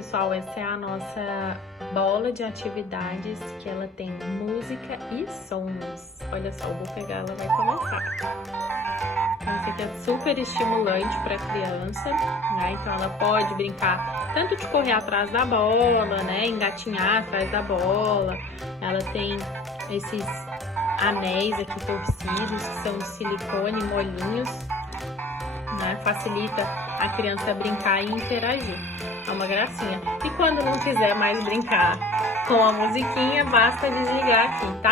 pessoal, essa é a nossa bola de atividades, que ela tem música e sons. Olha só, eu vou pegar, ela vai começar. Então, isso aqui é super estimulante para a criança, né? Então, ela pode brincar tanto de correr atrás da bola, né? Engatinhar atrás da bola. Ela tem esses anéis aqui torcidos, que são de silicone, molinhos, né? Facilita a criança brincar e interagir. É uma gracinha. E quando não quiser mais brincar com a musiquinha, basta desligar aqui, tá?